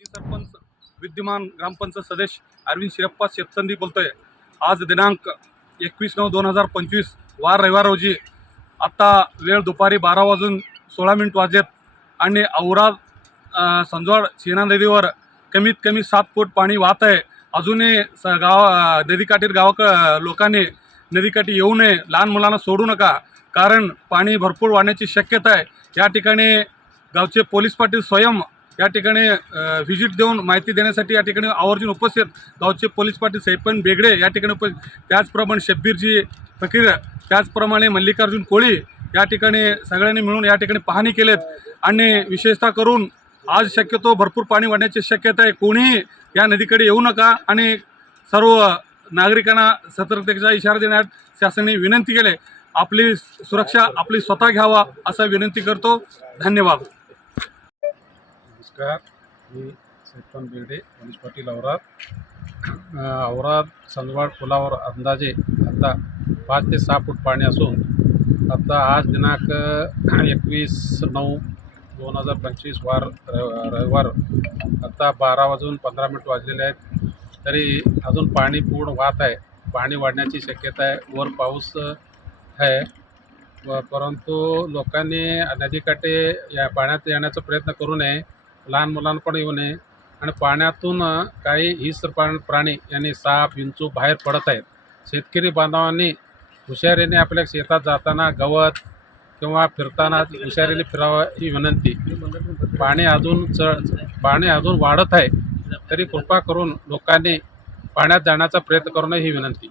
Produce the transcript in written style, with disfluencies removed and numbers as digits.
माजी सरपंच विद्यमान ग्रामपंचायत सदस्य अरविंद शिरप्पा शेतसंधी बोलतोय। आज दिनांक 21/9/2025 वार रविवार रोजी आता वेळ दुपारी 12:16 वाजलेत आणि औराद संजवाड सीना नदीवर कमीत कमी 7 फूट पाणी वाहत आहे। अजूनही नदीकाठी लोकांनी नदीकाठी येऊ नये, लहान मुलांना सोडू नका, कारण पाणी भरपूर वाढण्याची शक्यता आहे। या ठिकाणी गावचे पोलीस पाटील स्वयं या ठिकाणी व्हिजिट देऊन माहिती देण्यासाठी या ठिकाणी आवर्जून उपस्थित। गावचे पोलीस पाटील सैपन बेगडे या ठिकाणी त्याचप्रमाणे शब्बीरजी फकीर, त्याचप्रमाणे मल्लिकार्जुन कोळी या ठिकाणी सगळ्यांनी मिळून या ठिकाणी पाहणी केलेत आणि विशेषतः करून आज शक्यतो भरपूर पाणी वाढण्याची शक्यता आहे। कोणीही या नदीकडे येऊ नका आणि सर्व नागरिकांना सतर्कतेचा इशारा देण्यात शासनाने विनंती केली। आपली सुरक्षा आपली स्वतः घ्यावा असं विनंती करतो। धन्यवाद। नमस्कार, मी सैपन बेगडे, पोलीस पाटील औराद संजवाड पुलावर अंदाजे आता 5 ते 6 फूट पाणी असून आता आज दिनांक 21/9/2025 वार रविवार आता 12:15 वाजलेले आहेत, तरी अजून पाणी पूर्ण वाहत आहे। पाणी वाढण्याची शक्यता आहे, वर पाऊस आहे, परंतु लोकांनी नदीकाठी या पाण्यात येण्याचा प्रयत्न करू नये, लहान मुलांना पण येऊ नये आणि पाण्यातून काही हिंस्र प्राणी यांनी साप विंचू बाहेर पडत आहेत। शेतकरी बांधवांनी हुशारीने आपल्या शेतात जाताना गवत किंवा फिरताना हुशारीने फिरावं ही विनंती। पाणी अजून वाढत आहे, तरी कृपा करून लोकांनी पाण्यात जाण्याचा प्रयत्न करू नये ही विनंती।